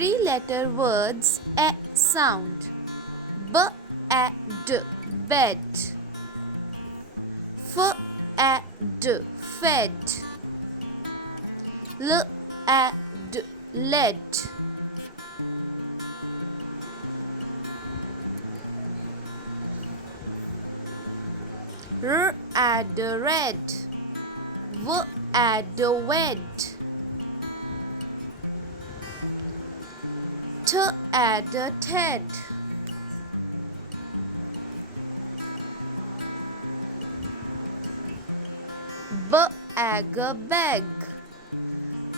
Three-letter words a sound. B-a-d, bed. F-a-d, fed. L-a-d, led. R-a-d, red. W-a-d, wed. T-a-d, Ted. B-a-g, bag.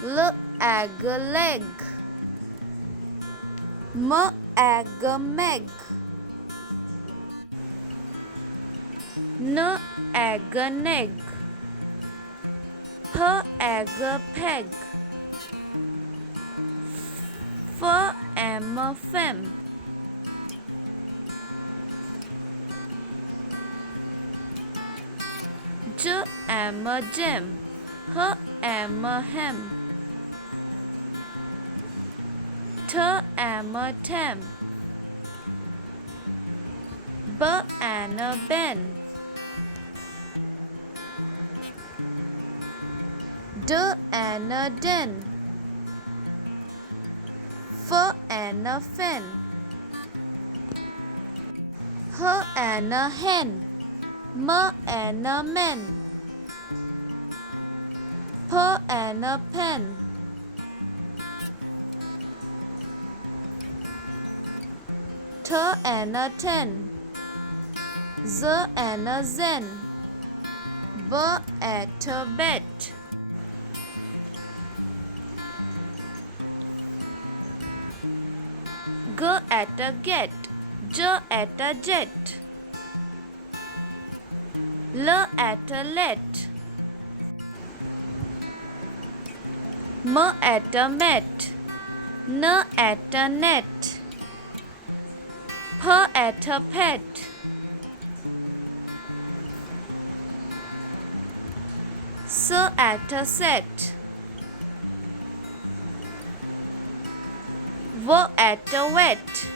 L-a-g, leg. M-a-g, meg. N-a-g, neg. P-a-g, peg. F-am, fem. J-am, gem. H-am, hem. T-am, tem. B-an, ben. D-an, den. F-an, fen. H-an, hen. M-an, men. P-an, pen. T-an, ten. Z-an, zen. B-at, bet. G-at, get. J-at, jet. L-at, let. M-at, met. N-at, net. P-at, pet. S-at, set. W-at, wet.